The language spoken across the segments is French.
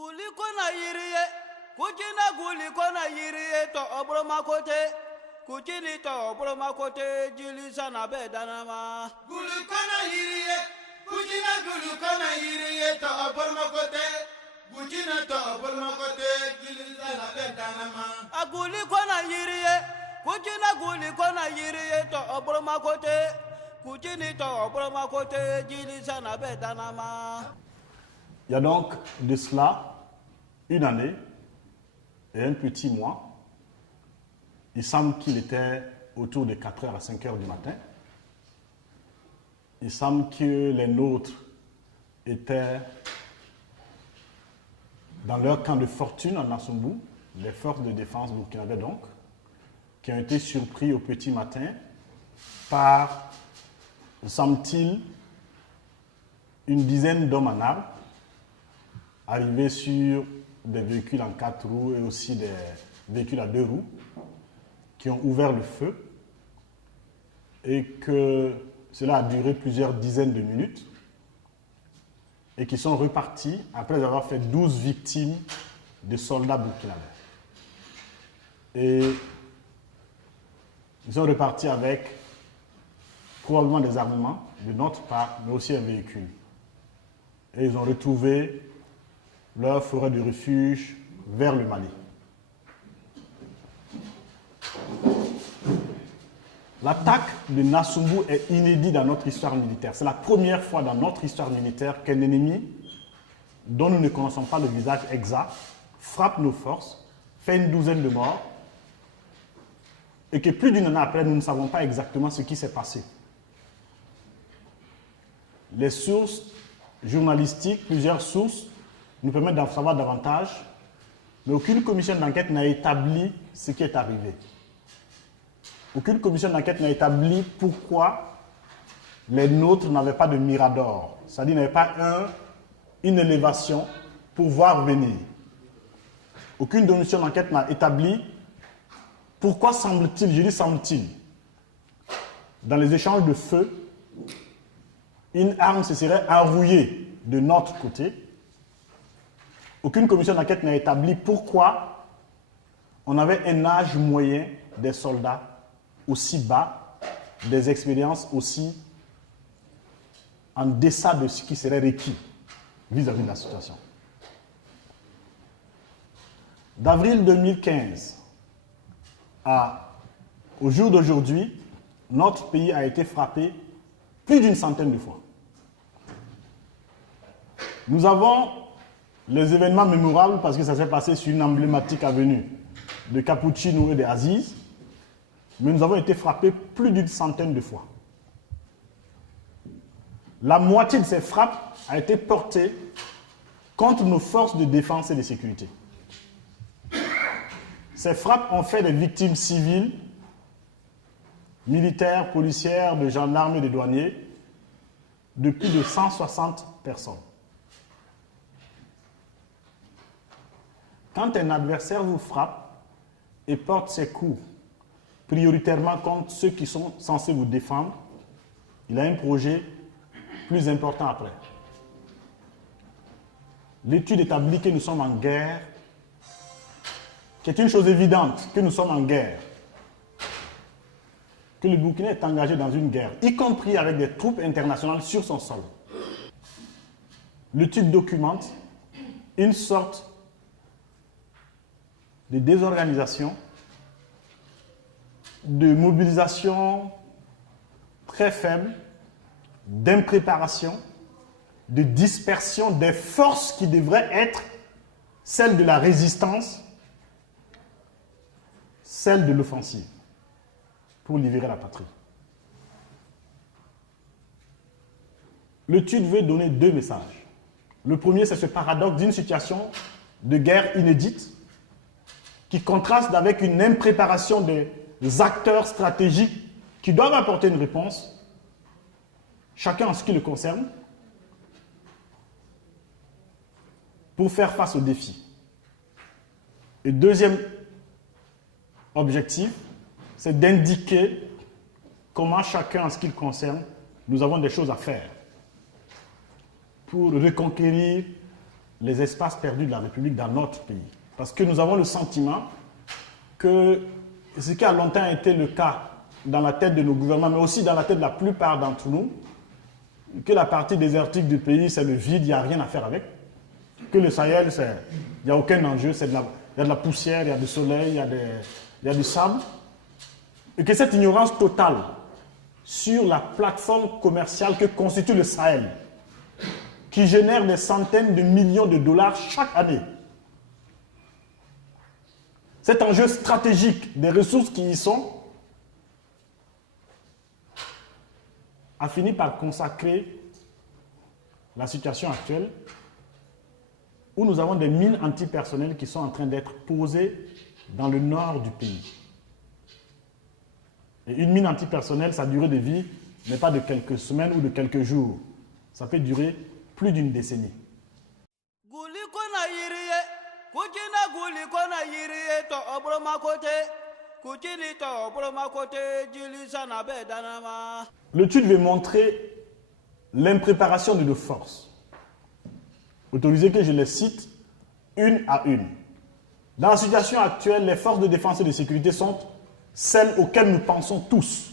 Guli kona yiriye, kuchina guli kona yiriye to obroma kote, kuchini to obroma kote jili sana bedanama. Guli kona yiriye, kuchina guli kona yiriye to obroma kote, kuchina to obroma kote jili sana bedanama. A guli kona yiriye, kuchina guli kona yiriye to obroma kote, kuchini to obroma kote jili sana bedanama. Il y a donc de cela une année et un petit mois. Il semble qu'il était autour de 4h à 5h du matin. Il semble que les nôtres étaient dans leur camp de fortune en Nassumbu, les forces de défense burkinabè donc, qui ont été surpris au petit matin par, semble-t-il, une dizaine d'hommes en armes arrivés sur des véhicules en 4 roues et aussi des véhicules à 2 roues qui ont ouvert le feu et que cela a duré plusieurs dizaines de minutes et qui sont repartis après avoir fait 12 victimes de soldats burkinabè. Et ils sont repartis avec probablement des armements de notre part, mais aussi un véhicule. Et ils ont retrouvé leur forêt de refuge vers le Mali. L'attaque de Nassumbu est inédite dans notre histoire militaire. C'est la première fois dans notre histoire militaire qu'un ennemi dont nous ne connaissons pas le visage exact frappe nos forces, fait une douzaine de morts et que plus d'une année après, nous ne savons pas exactement ce qui s'est passé. Les sources journalistiques, plusieurs sources, nous permettent d'en savoir davantage, mais aucune commission d'enquête n'a établi ce qui est arrivé. Aucune commission d'enquête n'a établi pourquoi les nôtres n'avaient pas de mirador, c'est-à-dire n'avaient pas une élévation pour voir venir. Aucune commission d'enquête n'a établi pourquoi semble-t-il, je dis semble-t-il, dans les échanges de feu, une arme se serait enrouillée de notre côté. Aucune commission d'enquête n'a établi pourquoi on avait un âge moyen des soldats aussi bas, des expériences aussi en deçà de ce qui serait requis vis-à-vis de la situation. D'avril 2015 au jour d'aujourd'hui, notre pays a été frappé plus d'une centaine de fois. Nous avons les événements mémorables parce que ça s'est passé sur une emblématique avenue de Capuchino et de Aziz, mais nous avons été frappés plus d'une centaine de fois. La moitié de ces frappes a été portée contre nos forces de défense et de sécurité. Ces frappes ont fait des victimes civiles, militaires, policières, de gendarmes et de douaniers, de plus de 160 personnes. Quand un adversaire vous frappe et porte ses coups prioritairement contre ceux qui sont censés vous défendre, il a un projet plus important après. L'étude établit que nous sommes en guerre, qui est une chose évidente, que nous sommes en guerre, que le Burkina est engagé dans une guerre, y compris avec des troupes internationales sur son sol. L'étude documente une sorte de désorganisation, de mobilisation très faible, d'impréparation, de dispersion des forces qui devraient être celles de la résistance, celles de l'offensive, pour libérer la patrie. L'étude veut donner 2 messages. Le premier, c'est ce paradoxe d'une situation de guerre inédite qui contraste avec une impréparation des acteurs stratégiques qui doivent apporter une réponse, chacun en ce qui le concerne, pour faire face aux défis. Et deuxième objectif, c'est d'indiquer comment chacun en ce qui le concerne, nous avons des choses à faire pour reconquérir les espaces perdus de la République dans notre pays. Parce que nous avons le sentiment que ce qui a longtemps été le cas dans la tête de nos gouvernements, mais aussi dans la tête de la plupart d'entre nous, que la partie désertique du pays, c'est le vide, il n'y a rien à faire avec. Que le Sahel, il n'y a aucun enjeu, il y a de la poussière, il y a du soleil, il y a du sable. Et que cette ignorance totale sur la plateforme commerciale que constitue le Sahel, qui génère des centaines de millions de dollars chaque année, cet enjeu stratégique des ressources qui y sont, a fini par consacrer la situation actuelle où nous avons des mines antipersonnelles qui sont en train d'être posées dans le nord du pays. Et une mine antipersonnelle, sa durée de vie n'est pas de quelques semaines ou de quelques jours. Ça peut durer plus d'une décennie. L'étude veut montrer l'impréparation de nos forces. Autorisez que je les cite une à une. Dans la situation actuelle, les forces de défense et de sécurité sont celles auxquelles nous pensons tous.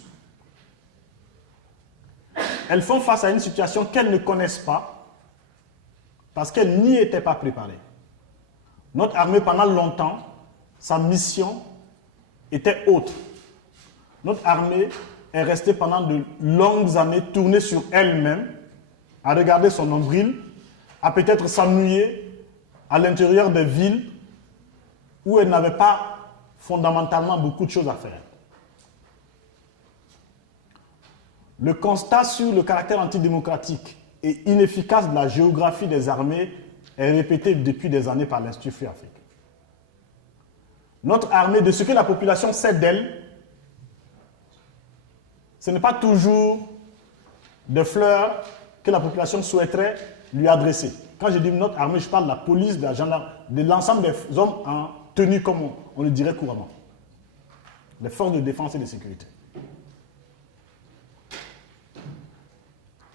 Elles font face à une situation qu'elles ne connaissent pas parce qu'elles n'y étaient pas préparées. Notre armée, pendant longtemps, sa mission était autre. Notre armée est restée pendant de longues années tournée sur elle-même, à regarder son nombril, à peut-être s'ennuyer à l'intérieur des villes où elle n'avait pas fondamentalement beaucoup de choses à faire. Le constat sur le caractère antidémocratique et inefficace de la géographie des armées est répété depuis des années par l'Institut Free Afrique. Notre armée, de ce que la population sait d'elle, ce n'est pas toujours des fleurs que la population souhaiterait lui adresser. Quand je dis notre armée, je parle de la police, de la gendarmerie, de l'ensemble des hommes en tenue, comme on le dirait couramment. Les forces de défense et de sécurité.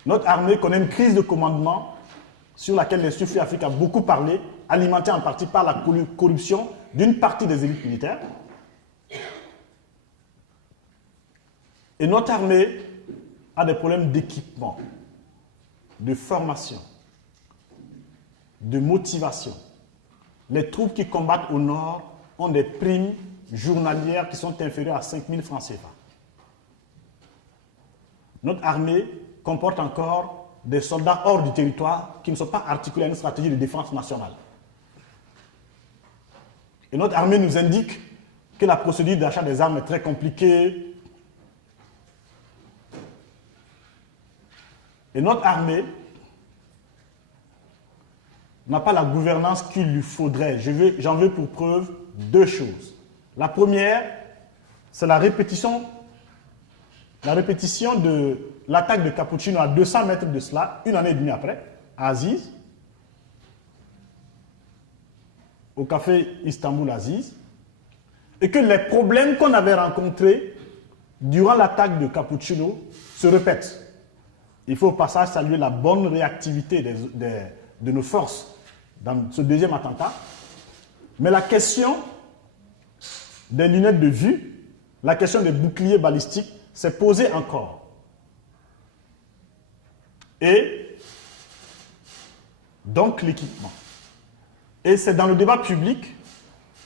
Notre armée connaît une crise de commandement sur laquelle l'Institut Free Afrique a beaucoup parlé, alimentée en partie par la corruption d'une partie des élites militaires. Et notre armée a des problèmes d'équipement, de formation, de motivation. Les troupes qui combattent au nord ont des primes journalières qui sont inférieures à 5 000 francs CFA. Notre armée comporte encore des soldats hors du territoire qui ne sont pas articulés à une stratégie de défense nationale. Et notre armée nous indique que la procédure d'achat des armes est très compliquée. Et notre armée n'a pas la gouvernance qu'il lui faudrait. J'en veux pour preuve deux choses. La première, c'est la répétition de l'attaque de Cappuccino à 200 mètres de cela, une année et demie après, à Aziz, au café Istanbul Aziz, et que les problèmes qu'on avait rencontrés durant l'attaque de Cappuccino se répètent. Il faut au passage saluer la bonne réactivité de nos forces dans ce deuxième attentat. Mais la question des lunettes de vue, la question des boucliers balistiques s'est posée encore. Et donc l'équipement. Et c'est dans le débat public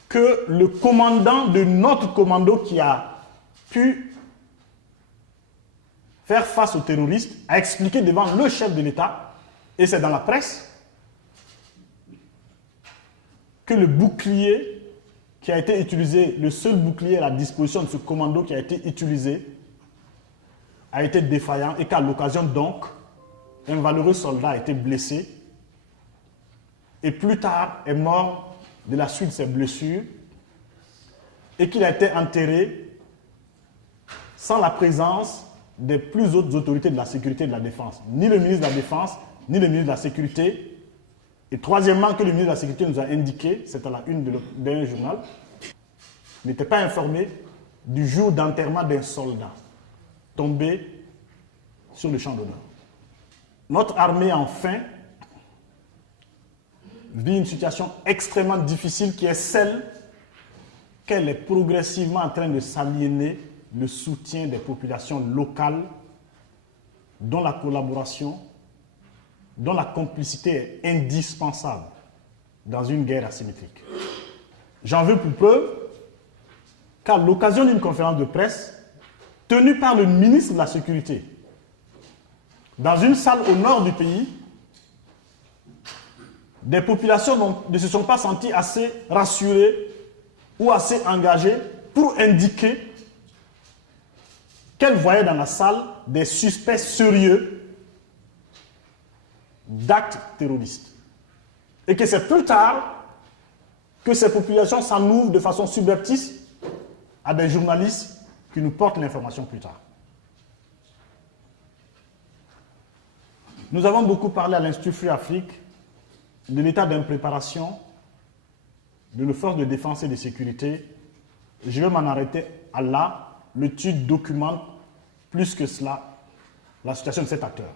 que le commandant de notre commando qui a pu faire face aux terroristes a expliqué devant le chef de l'État, et c'est dans la presse, que le bouclier qui a été utilisé, le seul bouclier à la disposition de ce commando qui a été utilisé, a été défaillant et qu'à l'occasion donc, un valeureux soldat a été blessé et plus tard est mort de la suite de ses blessures et qu'il a été enterré sans la présence des plus hautes autorités de la sécurité et de la défense. Ni le ministre de la Défense, ni le ministre de la Sécurité. Et troisièmement, que le ministre de la Sécurité nous a indiqué, c'est à la une d'un journal, n'était pas informé du jour d'enterrement d'un soldat tombé sur le champ d'honneur. Notre armée, enfin, vit une situation extrêmement difficile qui est celle qu'elle est progressivement en train de s'aliéner le soutien des populations locales dont la collaboration, dont la complicité est indispensable dans une guerre asymétrique. J'en veux pour preuve qu'à l'occasion d'une conférence de presse tenue par le ministre de la Sécurité dans une salle au nord du pays, des populations ne se sont pas senties assez rassurées ou assez engagées pour indiquer qu'elles voyaient dans la salle des suspects sérieux d'actes terroristes. Et que c'est plus tard que ces populations s'en ouvrent de façon subreptice à des journalistes qui nous portent l'information plus tard. Nous avons beaucoup parlé à l'Institut Free Afrique de l'état d'impréparation de nos forces de défense et de sécurité. Je vais m'en arrêter à là. L'étude documente plus que cela la situation de cet acteur.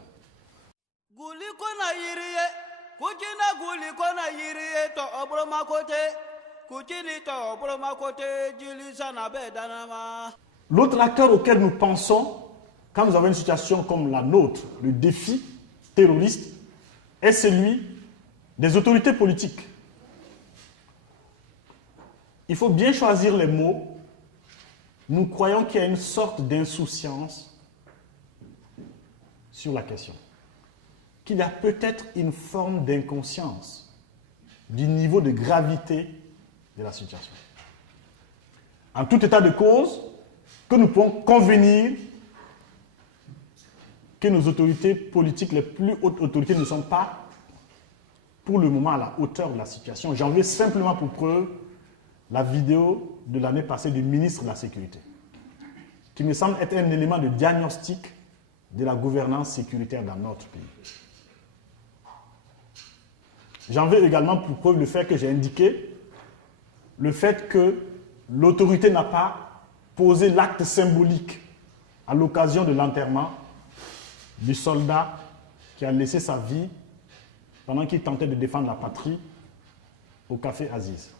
L'autre acteur auquel nous pensons quand nous avons une situation comme la nôtre, le défi terroriste, est celui des autorités politiques. Il faut bien choisir les mots. Nous croyons qu'il y a une sorte d'insouciance sur la question. Qu'il y a peut-être une forme d'inconscience du niveau de gravité de la situation. En tout état de cause, que nous pouvons convenir que nos autorités politiques, les plus hautes autorités, ne sont pas pour le moment à la hauteur de la situation. J'en veux simplement pour preuve la vidéo de l'année passée du ministre de la Sécurité, qui me semble être un élément de diagnostic de la gouvernance sécuritaire dans notre pays. J'en veux également pour preuve le fait que j'ai indiqué, le fait que l'autorité n'a pas posé l'acte symbolique à l'occasion de l'enterrement du soldat qui a laissé sa vie pendant qu'il tentait de défendre la patrie au café Aziz.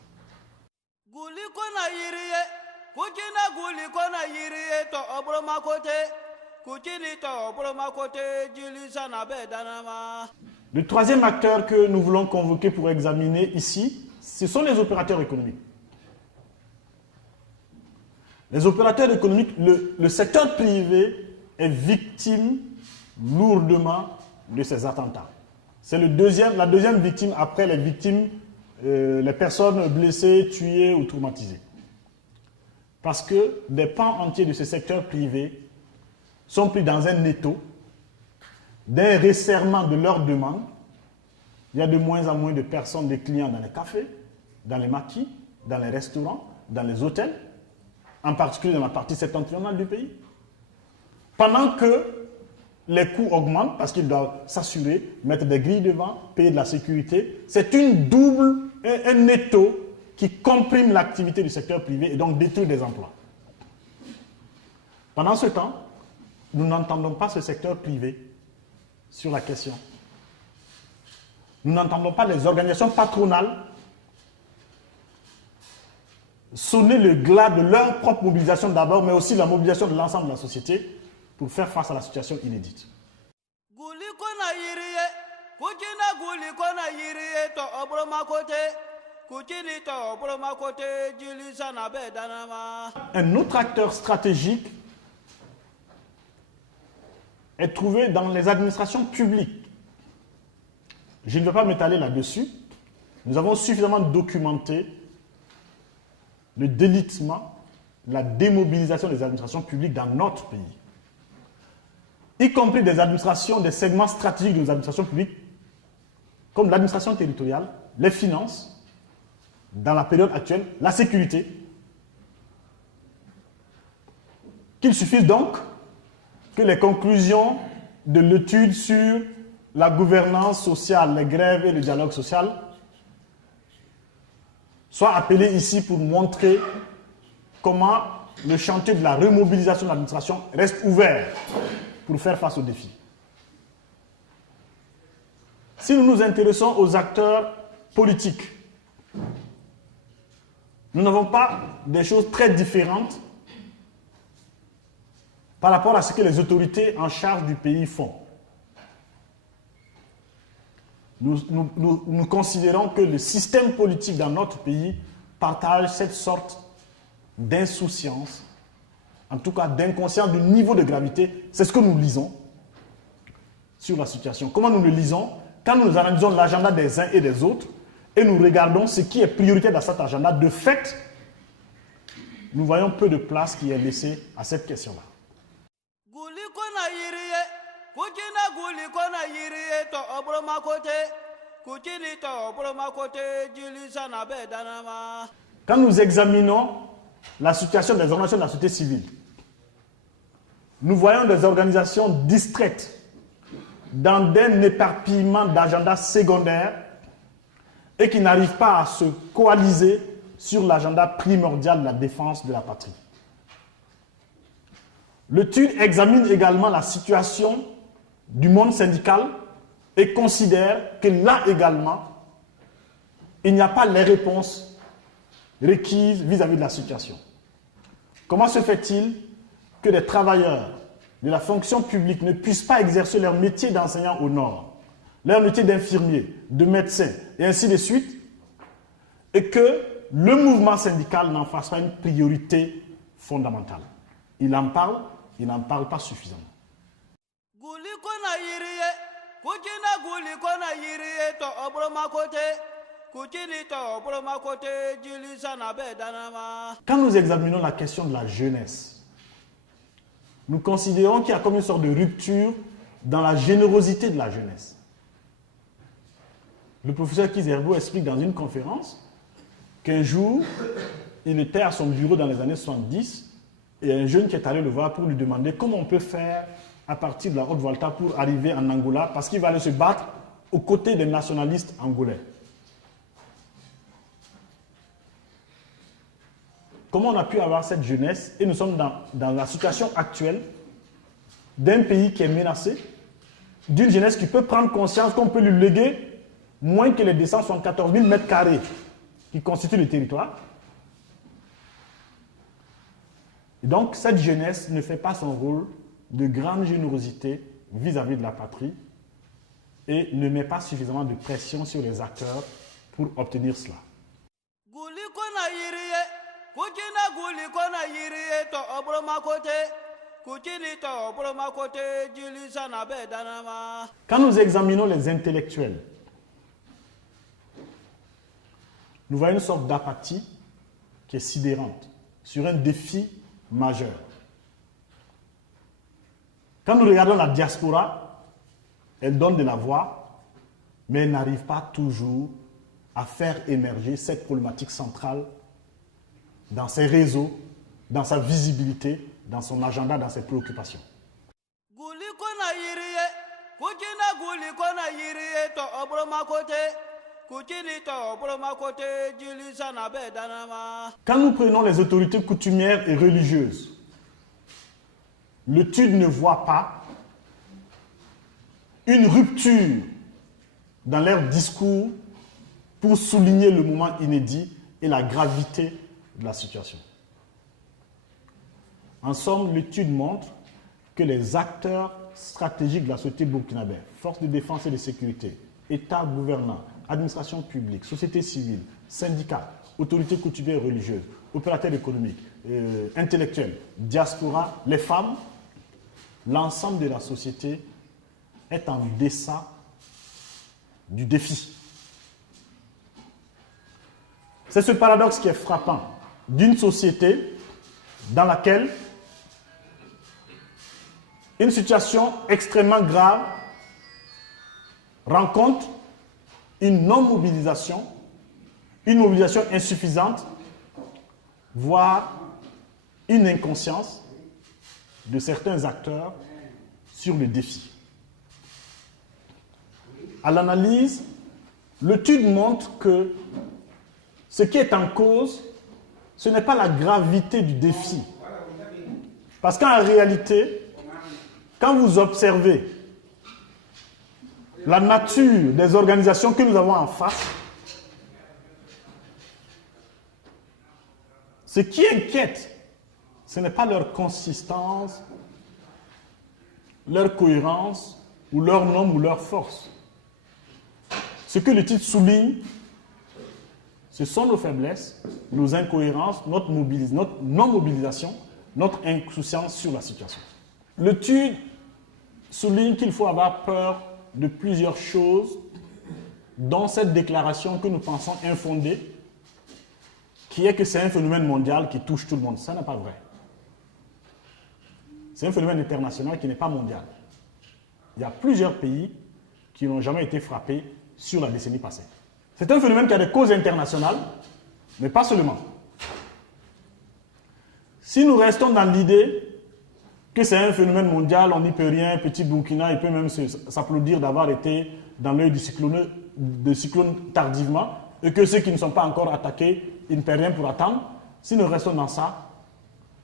Le troisième acteur que nous voulons convoquer pour examiner ici, ce sont les opérateurs économiques. Les opérateurs économiques, le secteur privé est victime lourdement de ces attentats. C'est la deuxième victime après les victimes, les personnes blessées, tuées ou traumatisées. Parce que des pans entiers de ce secteur privé sont pris dans un étau d'un resserrement de leurs demandes. Il y a de moins en moins de personnes, de clients dans les cafés, dans les maquis, dans les restaurants, dans les hôtels, en particulier dans la partie septentrionale du pays. Pendant que les coûts augmentent parce qu'ils doivent s'assurer, mettre des grilles devant, payer de la sécurité. C'est un étau qui comprime l'activité du secteur privé et donc détruit des emplois. Pendant ce temps, nous n'entendons pas ce secteur privé sur la question. Nous n'entendons pas les organisations patronales sonner le glas de leur propre mobilisation d'abord, mais aussi la mobilisation de l'ensemble de la société pour faire face à la situation inédite. Un autre acteur stratégique est trouvé dans les administrations publiques. Je ne vais pas m'étaler là-dessus. Nous avons suffisamment documenté le délitement, la démobilisation des administrations publiques dans notre pays, y compris des administrations, des segments stratégiques de nos administrations publiques, comme l'administration territoriale, les finances, dans la période actuelle, la sécurité. Qu'il suffise donc que les conclusions de l'étude sur la gouvernance sociale, les grèves et le dialogue social soient appelées ici pour montrer comment le chantier de la remobilisation de l'administration reste ouvert pour faire face aux défis. Si nous nous intéressons aux acteurs politique. Nous n'avons pas des choses très différentes par rapport à ce que les autorités en charge du pays font. Nous considérons que le système politique dans notre pays partage cette sorte d'insouciance, en tout cas d'inconscience du niveau de gravité. C'est ce que nous lisons sur la situation. Comment nous le lisons? Quand nous analysons l'agenda des uns et des autres et nous regardons ce qui est prioritaire dans cet agenda, de fait, nous voyons peu de place qui est laissée à cette question-là. Quand nous examinons la situation des organisations de la société civile, nous voyons des organisations distraites dans un éparpillement d'agendas secondaires et qui n'arrivent pas à se coaliser sur l'agenda primordial de la défense de la patrie. L'étude examine également la situation du monde syndical et considère que là également, il n'y a pas les réponses requises vis-à-vis de la situation. Comment se fait-il que les travailleurs de la fonction publique ne puissent pas exercer leur métier d'enseignant au Nord, leur métier d'infirmier, de médecin, et ainsi de suite, et que le mouvement syndical n'en fasse pas une priorité fondamentale? Il en parle, il n'en parle pas suffisamment. Quand nous examinons la question de la jeunesse, nous considérons qu'il y a comme une sorte de rupture dans la générosité de la jeunesse. Le professeur Kizerbo explique dans une conférence qu'un jour, il était à son bureau dans les années 70 et un jeune qui est allé le voir pour lui demander comment on peut faire à partir de la Haute-Volta pour arriver en Angola parce qu'il va aller se battre aux côtés des nationalistes angolais. Comment on a pu avoir cette jeunesse et nous sommes dans la situation actuelle d'un pays qui est menacé, d'une jeunesse qui peut prendre conscience qu'on peut lui léguer moins que les 274 000 mètres carrés qui constituent le territoire. Et donc, cette jeunesse ne fait pas son rôle de grande générosité vis-à-vis de la patrie et ne met pas suffisamment de pression sur les acteurs pour obtenir cela. Quand nous examinons les intellectuels, nous voyons une sorte d'apathie qui est sidérante sur un défi majeur. Quand nous regardons la diaspora, elle donne de la voix, mais elle n'arrive pas toujours à faire émerger cette problématique centrale dans ses réseaux, dans sa visibilité, dans son agenda, dans ses préoccupations. Quand nous prenons les autorités coutumières et religieuses, l'étude ne voit pas une rupture dans leur discours pour souligner le moment inédit et la gravité de la situation. En somme, l'étude montre que les acteurs stratégiques de la société burkinabé, forces de défense et de sécurité, État gouvernant, administration publique, société civile, syndicats, autorités coutumières et religieuses, opérateurs économiques, intellectuels, diaspora, les femmes, l'ensemble de la société est en deçà du défi. C'est ce paradoxe qui est frappant d'une société dans laquelle une situation extrêmement grave rencontre une non-mobilisation, une mobilisation insuffisante, voire une inconscience de certains acteurs sur le défi. À l'analyse, l'étude montre que ce qui est en cause, ce n'est pas la gravité du défi. Parce qu'en réalité, quand vous observez la nature des organisations que nous avons en face, Ce qui inquiète, ce n'est pas leur consistance, leur cohérence, ou leur nombre, ou leur force. Ce que le titre souligne, ce sont nos faiblesses, nos incohérences, notre non-mobilisation, notre insouciance sur la situation. L'étude souligne qu'il faut avoir peur de plusieurs choses dans cette déclaration que nous pensons infondée, qui est que c'est un phénomène mondial qui touche tout le monde. Ça n'est pas vrai. C'est un phénomène international qui n'est pas mondial. Il y a plusieurs pays qui n'ont jamais été frappés sur la décennie passée. C'est un phénomène qui a des causes internationales, mais pas seulement. Si nous restons dans l'idée que c'est un phénomène mondial, on n'y peut rien, petit Burkina, il peut même s'applaudir d'avoir été dans l'œil du cyclone tardivement, et que ceux qui ne sont pas encore attaqués, ils ne paient rien pour attendre. Si nous restons dans ça,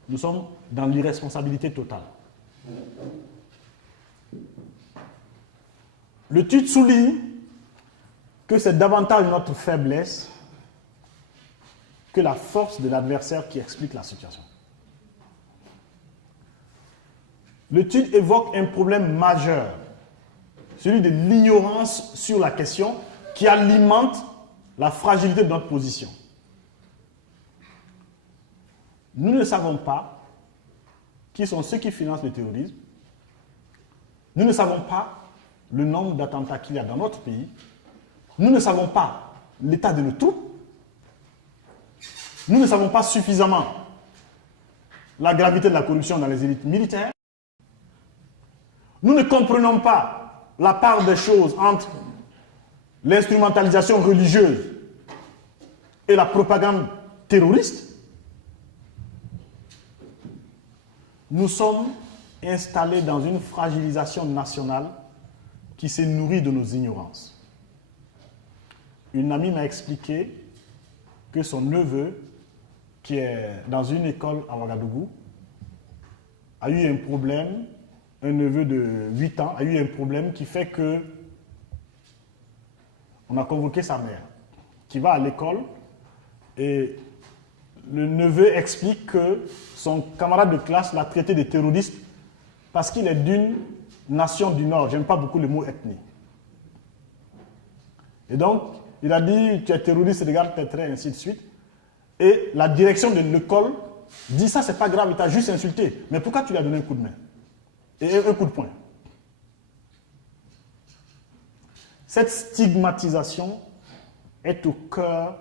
nous sommes dans l'irresponsabilité totale. L'étude souligne que c'est davantage notre faiblesse que la force de l'adversaire qui explique la situation. L'étude évoque un problème majeur, celui de l'ignorance sur la question qui alimente la fragilité de notre position. Nous ne savons pas qui sont ceux qui financent le terrorisme. Nous ne savons pas le nombre d'attentats qu'il y a dans notre pays. Nous ne savons pas l'état de nos troupes. Nous ne savons pas suffisamment la gravité de la corruption dans les élites militaires. Nous ne comprenons pas la part des choses entre l'instrumentalisation religieuse et la propagande terroriste. Nous sommes installés dans une fragilisation nationale qui se nourrit de nos ignorances. Une amie m'a expliqué que son neveu, qui est dans une école à Ouagadougou, a eu un problème, un neveu de 8 ans, a eu un problème qui fait que on a convoqué sa mère, qui va à l'école, et le neveu explique que son camarade de classe l'a traité de terroriste parce qu'il est d'une nation du Nord. J'aime pas beaucoup le mot ethnie. Et donc, il a dit, tu es terroriste, regarde tes traits, ainsi de suite. Et la direction de l'école dit, ça c'est pas grave, il t'a juste insulté. Mais pourquoi tu lui as donné un coup de main? Et un coup de poing? Cette stigmatisation est au cœur,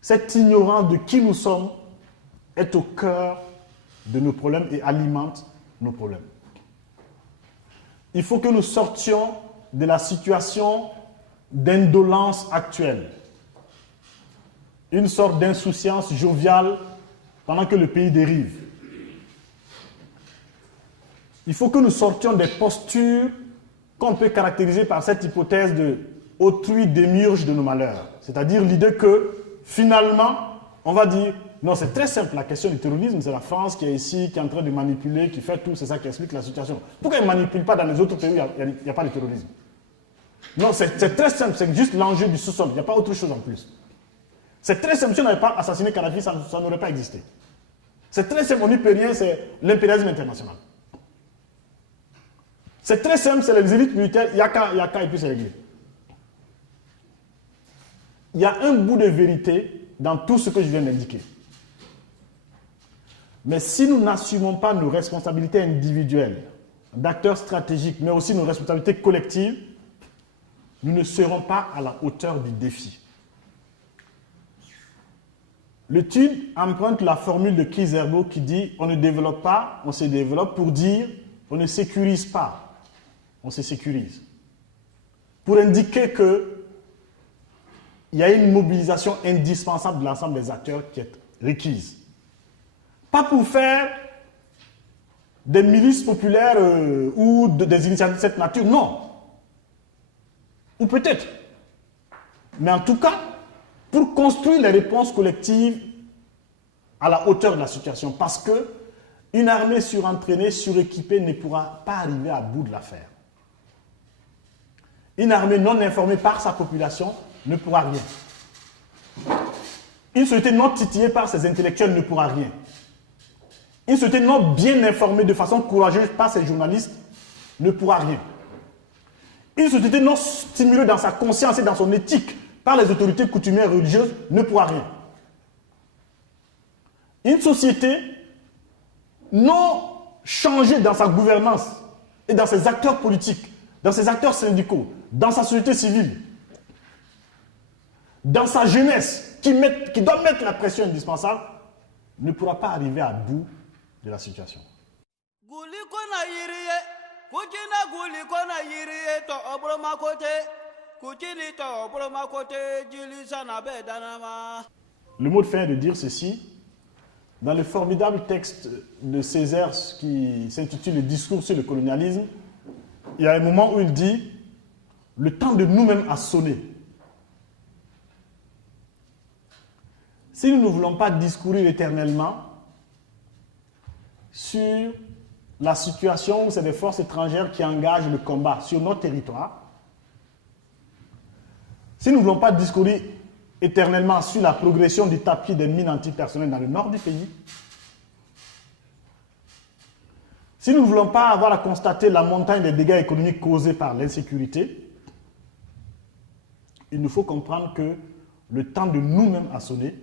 cette ignorance de qui nous sommes est au cœur de nos problèmes et alimente nos problèmes. Il faut que nous sortions de la situation d'indolence actuelle. Une sorte d'insouciance joviale pendant que le pays dérive. Il faut que nous sortions des postures qu'on peut caractériser par cette hypothèse de autrui démiurge de nos malheurs. C'est-à-dire l'idée que, finalement, on va dire, non, c'est très simple, la question du terrorisme, c'est la France qui est ici, qui est en train de manipuler, qui fait tout, c'est ça qui explique la situation. Pourquoi ils ne manipulent pas dans les autres pays où il n'y a pas de terrorisme? Non, c'est très simple, c'est juste l'enjeu du sous-sol, il n'y a pas autre chose en plus. C'est très simple, si on n'avait pas assassiné Kadhafi, ça n'aurait pas existé. C'est très simple, on n'y peut rien, c'est l'impérialisme international. C'est très simple, c'est les élites militaires, Yaka, et puis c'est réglé. Il y a un bout de vérité dans tout ce que je viens d'indiquer. Mais si nous n'assumons pas nos responsabilités individuelles, d'acteurs stratégiques, mais aussi nos responsabilités collectives, nous ne serons pas à la hauteur du défi. L'étude emprunte la formule de Keith Herbo qui dit « on ne développe pas, on se développe » pour dire « on ne sécurise pas, on se sécurise ». Pour indiquer qu'il y a une mobilisation indispensable de l'ensemble des acteurs qui est requise. Pas pour faire des milices populaires ou des initiatives de cette nature, non. Ou peut-être. Mais en tout cas, pour construire les réponses collectives à la hauteur de la situation. Parce qu'une armée surentraînée, suréquipée ne pourra pas arriver à bout de l'affaire. Une armée non informée par sa population ne pourra rien. Une société non titillée par ses intellectuels ne pourra rien. Une société non bien informée de façon courageuse par ses journalistes ne pourra rien. Une société non stimulée dans sa conscience et dans son éthique par les autorités coutumières et religieuses ne pourra rien. Une société non changée dans sa gouvernance et dans ses acteurs politiques, dans ses acteurs syndicaux, dans sa société civile, dans sa jeunesse, qui doit mettre la pression indispensable, ne pourra pas arriver à bout de la situation. Le mot de fin est de dire ceci. Dans le formidable texte de Césaire qui s'intitule « Le discours sur le colonialisme », il y a un moment où il dit « Le temps de nous-mêmes a sonné ». Si nous ne voulons pas discourir éternellement sur la situation où c'est des forces étrangères qui engagent le combat sur notre territoire, si nous ne voulons pas discourir éternellement sur la progression du tapis des mines antipersonnelles dans le nord du pays, si nous ne voulons pas avoir à constater la montagne des dégâts économiques causés par l'insécurité, il nous faut comprendre que le temps de nous-mêmes a sonné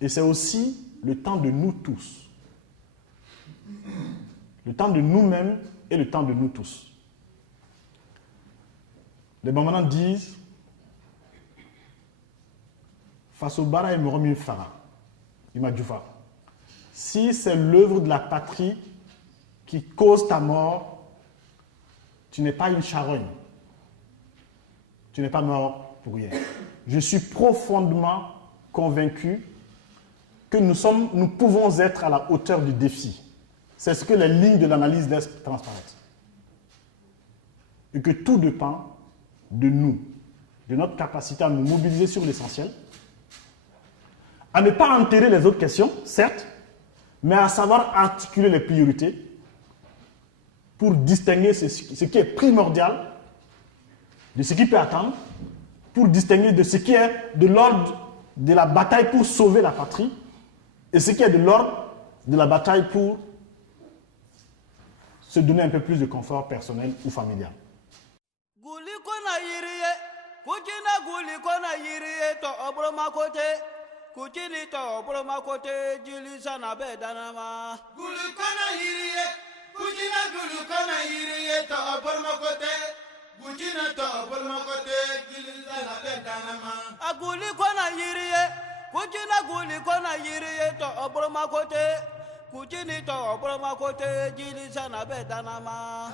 et c'est aussi le temps de nous tous. Le temps de nous-mêmes et le temps de nous tous. Les Bamana disent Fasobara et Moromi Fara, Imadjoufa. Si c'est l'œuvre de la patrie qui cause ta mort, tu n'es pas une charogne. Tu n'es pas mort pour rien. Je suis profondément convaincu que nous pouvons être à la hauteur du défi. C'est ce que les lignes de l'analyse laissent transparaître. Et que tout dépend de nous, de notre capacité à nous mobiliser sur l'essentiel, à ne pas enterrer les autres questions, certes, mais à savoir articuler les priorités pour distinguer ce qui est primordial de ce qui peut attendre, pour distinguer de ce qui est de l'ordre de la bataille pour sauver la patrie et ce qui est de l'ordre de la bataille pour se donner un peu plus de confort personnel ou familial. Kuchini to broma kote jili sana be danama. Gulu kona yiriye, kuchina gulu kona yiriye to broma kote, kuchina to broma kote jili sana be danama. Aguli kona yiriye, kuchina guli kona yiriye to broma kote, kuchini to broma kote jili sana be danama.